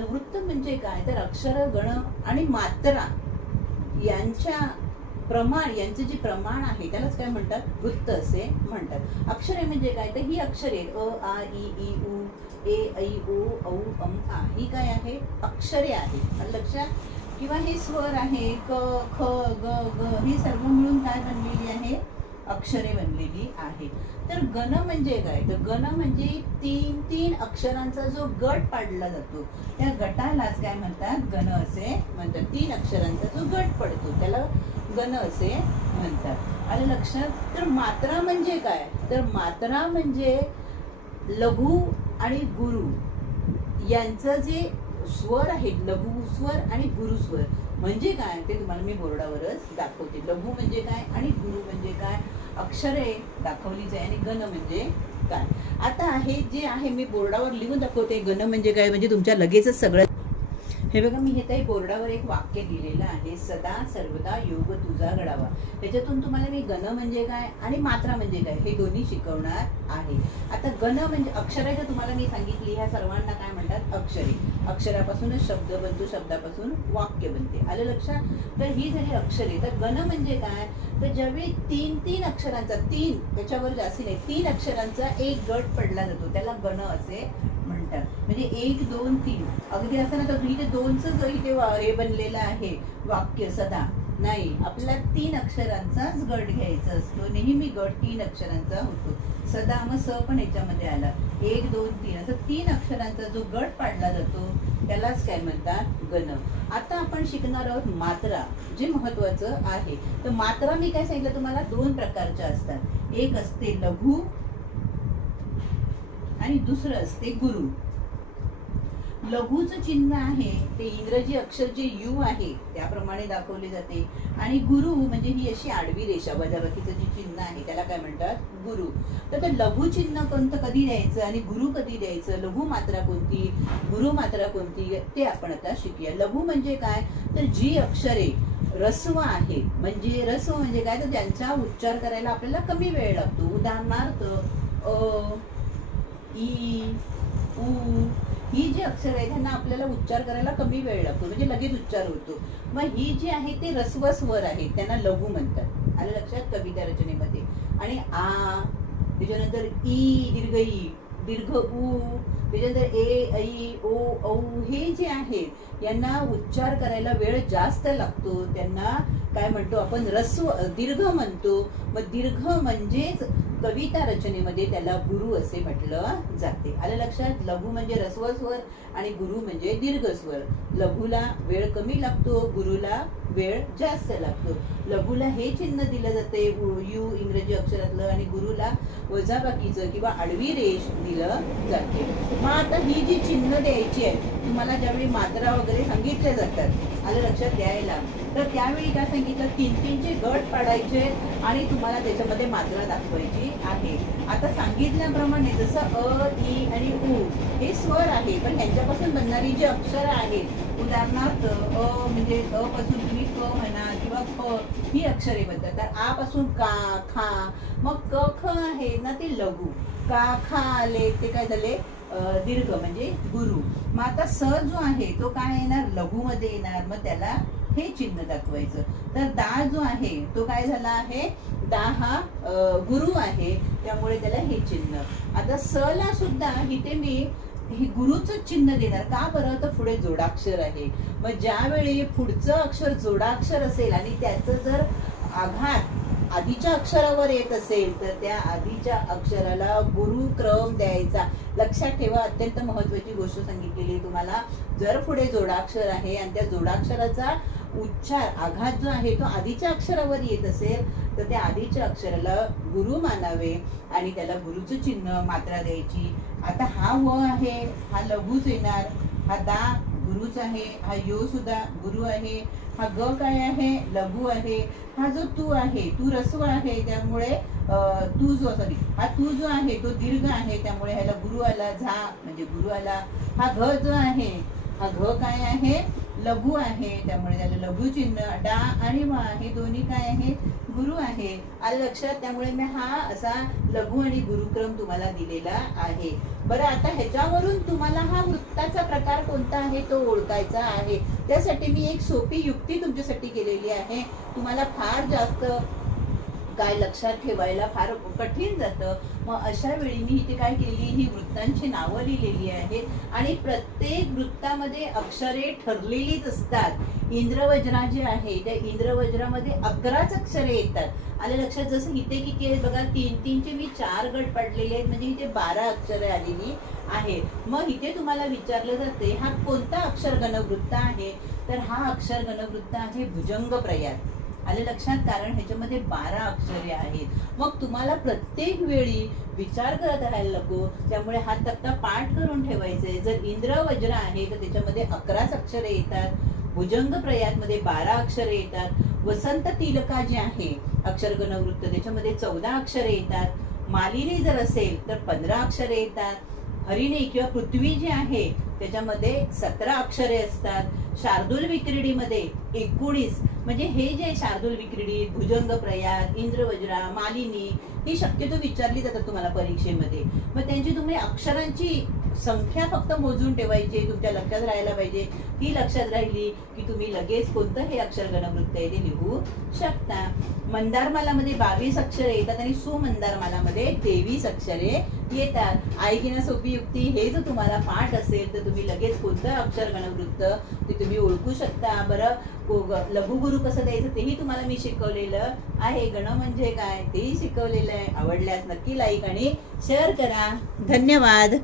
वृत्त म्हणजे काय तर अक्षर, गण आणि मात्रा यांच्या प्रमाण, यांचे जे प्रमाण आहे त्यालाच काय म्हणतात, वृत्त असे म्हणतात. अक्षरे म्हणजे काय तर ही अक्षरे अ, आ, इ, ई, उ, ए, ऐ, ओ, औ, अम, आ ही काय आहे, अक्षरे आहेत. लक्षात. किंवा हे स्वर आहे क, ख, ग, ग ही सर्व मिळून काय बनलेली आहे, अक्षरे बनलेली आहे. तर गण म्हणजे काय तर गण म्हणजे तीन तीन अक्षरांचा जो गट पाडला जातो त्या गटालाच काय म्हणतात, गण असे म्हणतात. तीन अक्षरांचा जो गट पडतो त्याला गण असे म्हणतात. आलं लक्षात. तर मात्रा म्हणजे काय तर मात्रा म्हणजे लघु आणि गुरु यांचं जे स्वर आहेत, लघु स्वर आणि गुरु स्वर म्हणजे काय ते तुम्हाला मी बोर्डावरच दाखवते. लघु म्हणजे काय आणि गुरु म्हणजे काय, अक्षरे दाखवलीच आहे. आणि गण म्हणजे काय, आता हे जे आहे मी बोर्डावर लिहून दाखवते. गण म्हणजे काय म्हणजे तुमच्या लगेचच सगळं. हे बघा मी हे काही बोर्डावर एक वाक्य दिलेलं आहे, सदा सर्वदा योग तुझा घडावा. त्याच्यातून तुम्हाला मी गण म्हणजे काय आणि मात्रा म्हणजे काय हे दोन्ही शिकवणार आहे. आता गण म्हणजे अक्षराचं तुम्हाला मी सांगितली, ह्या सर्वांना काय म्हणतात, अक्षरे. अक्षरापासूनच शब्द बनतो, शब्दापासून वाक्य बनते. आलं लक्षात. तर ही झाली अक्षरे. तर गण म्हणजे काय तर ज्यावेळी तीन तीन अक्षरांचा, तीन त्याच्यावर जास्ती नाही, तीन अक्षरांचा एक गट पडला जातो त्याला गण असे म्हणतात. म्हणजे 1 2 3 अगदी असं ना तर इथे दोनच इथे हे बनलेलं आहे वाक्य, सदा नाही, आपल्याला तीन अक्षरांचाच गट घ्यायचा असतो. नेहमी गट तीन अक्षरांचा होतो. सदा मग स पण याच्यामध्ये आला. 1 2 3 असं तीन अक्षरांचा जो गट पाडला जातो त्यालाच काय म्हणतात, गण. आता आपण शिकणार आहोत मात्रा, जे महत्वाचं आहे. तर मात्रा मी काय सांगितलं तुम्हाला, दोन प्रकारच्या असतात. एक असते लघु आणि दुसरं असते गुरु. लघुचं चिन्ह आहे ते इंग्रजी अक्षर जे यू आहे त्याप्रमाणे दाखवले जाते. आणि गुरु म्हणजे ही अशी आडवी रेषा, वजाबाकीचं जे चिन्ह आहे त्याला काय म्हणतात, गुरु. तर लघु चिन्ह कोणतं कधी द्यायचं आणि गुरु कधी द्यायचं, लघु मात्रा कोणती, गुरु मात्रा कोणती ते आपण आता शिकूया. लघु म्हणजे काय तर जी अक्षरे रस्व आहे, म्हणजे रस्व म्हणजे काय तर ज्यांचा उच्चार करायला आपल्याला कमी वेळ लागतो. उदाहरणार्थ अ, ई, उ ही जी अक्षर आहे त्यांना आपल्याला उच्चार करायला कमी वेळ लागतो, म्हणजे लगेच उच्चार होतो. मग ही जी आहे ते रस्व स्वर आहेत त्यांना लघु म्हणतात. आलं लक्षात, कविता रचनेमध्ये. आणि आ, त्याच्यानंतर ई, दीर्घ ई, दीर्घ उ, त्याच्यानंतर ए, ऐ, ओ, औ हे जे आहेत यांना उच्चार करायला वेळ जास्त लागतो, त्यांना काय म्हणतो आपण, रस्व दीर्घ म्हणतो. मग दीर्घ म्हणजेच कविता रचनेमध्ये त्याला गुरु असे म्हटलं जाते. आलं लक्षात. लघु म्हणजे रस्व स्वर आणि गुरु म्हणजे दीर्घ स्वर. लघुला वेळ कमी लागतो, गुरुला वेळ जास्त लागतो. लघुला हे चिन्ह दिलं जाते यू इंग्रजी अक्षरातलं, आणि गुरुला वजाबाकीचं किंवा आडवी रेष दिलं जाते. मग आता ही जी चिन्ह द्यायची आहे तुम्हाला ज्यावेळी मात्रा वगैरे सांगितल्या जातात, आलं लक्षात द्यायला, तर त्यावेळी काय सांगितलं, तीन तीनचे गट पाडायचे आणि तुम्हाला त्याच्यामध्ये मात्रा दाखवायची आहे. आता सांगितल्याप्रमाणे जसं अ, ई आणि उ हे स्वर आहे, पण ह्यांच्यापासून बनणारी जी अक्षरं आहेत, उदाहरणार्थ अ म्हणजे अ पासून तुम्ही क म्हणा किंवा फ ही अक्षरे बनतात. तर आ पासून का, खा, मग क ख आहे ना ते लघु, का खा आले ते काय झाले दीर्घ म्हणजे गुरु. मग आता स जो आहे तो काय येणार, लघु मध्ये येणार, मग त्याला हे चिन्ह दाखवायचं. तर दा जो आहे तो काय झाला आहे, दा हा गुरु आहे, त्यामुळे त्याला हे चिन्ह. आता स ला सुद्धा इथे मी ही गुरुचं चिन्ह देणार. का बरं तर पुढे जोडाक्षर आहे. मग ज्यावेळी पुढचं अक्षर जोडाक्षर असेल आणि त्याचं जर आघात आधीच्या अक्षरावर येत असेल तर त्या आधीच्या अक्षराला गुरुक्रम द्यायचा. लक्षात ठेवा, अत्यंत महत्वाची गोष्ट सांगितलेली तुम्हाला. जर पुढे जोडाक्षर आहे आणि त्या जोडाक्षराचा उच्चार आघात जो आहे तो आधीच्या अक्षरावर येत असेल तर त्या आधीच्या अक्षराला गुरु मानावे आणि त्याला गुरुचं चिन्ह मात्रा द्यायची. आता हा व आहे हा लघुच येणार, हा दा गुरुच आहे, हा यो सुद्धा गुरु आहे, हा ग काय आहे लघु आहे, हा जो तू आहे तू रस्व आहे त्यामुळे तू जो सॉरी हा तू जो आहे तो दीर्घ आहे त्यामुळे ह्याला गुरु आला, झा म्हणजे गुरु आला. हा घ जो आहे हा घ काय आहे, लघु आहे, त्यामुळे त्याला लघु चिन्ह. डा आणि मा हे दोन्ही काय आहे, गुरु आहे. आलं लक्षात? त्यामुळे मी हा असा लघु आणि गुरुक्रम तुम्हाला दिलेला आहे. बरं, आता ह्याच्यावरून तुम्हाला हा वृत्ताचा प्रकार कोणता आहे तो ओळखायचा आहे. त्यासाठी मी एक सोपी युक्ती तुमच्यासाठी केलेली आहे. तुम्हाला फार जास्त काय लक्षात ठेवायला फार कठीण जातं. मग अशा वेळी मी इथे काय केली, ही वृत्तांची नावं लिहिलेली आहेत आणि प्रत्येक वृत्तामध्ये अक्षरे ठरलेलीच असतात. इंद्रवज्रा जे आहे त्या इंद्रवज्रामध्ये 11च अक्षरे येतात. आले लक्षात? जसं इथे किती आहेत बघा, 3-3चे मी 4 गट पडलेले आहेत, म्हणजे इथे 12 अक्षरे आलेली आहे. मग इथे तुम्हाला विचारलं जाते हा कोणता अक्षर गणवृत्त आहे, तर हा अक्षर गणवृत्त आहे भुजंग प्रयात. आले लक्षात? कारण ह्याच्यामध्ये 12 अक्षरे आहेत. मग तुम्हाला प्रत्येक वेळी विचार करत राहायला नको, त्यामुळे हा तक्ता पाठ करून ठेवायचे. जर इंद्र वज्र आहे तर त्याच्यामध्ये 11च अक्षरे येतात. भुजंग प्रयात मध्ये 12 अक्षरे येतात. वसंत तिलका जे आहे अक्षर गणवृत्त त्याच्यामध्ये 14 अक्षरे येतात. मालिनी जर असेल तर 15 अक्षरे येतात. हरिणी किंवा पृथ्वी जी आहे त्याच्यामध्ये 17 अक्षरे असतात. शार्दूल विक्रीडीमध्ये 19. म्हणजे हे जे शार्दूल विक्रीडी, भुजंग प्रयात, इंद्रवज्रा, मालिनी ही शक्यतो विचारली जातात तुम्हाला परीक्षेमध्ये. मग त्यांची तुम्ही अक्षरांची संख्या फक्त मोजून ठेवायची, तुमच्या लक्षात राहायला पाहिजे. ती लक्षात राहिली की तुम्ही लगेच कोणतं हे अक्षर गणवृत्त आहे ते लिहू शकता. मंदारमालामध्ये 22 अक्षरे येतात आणि सुमंदारमालामध्ये 23 अक्षरे येतात. ऐकी ना सोपी युक्ती. हे जर तुम्हाला पाठ असेल तर तुम्ही लगेच कोणतं अक्षर गणवृत्त ते तुम्ही ओळखू शकता. बरं, लघुगुरु कसं द्यायचं तेही तुम्हाला मी शिकवलेलं आहे. गण म्हणजे काय तेही शिकवलेलं आहे. आवडल्यास नक्की लाईक आणि शेअर करा. धन्यवाद.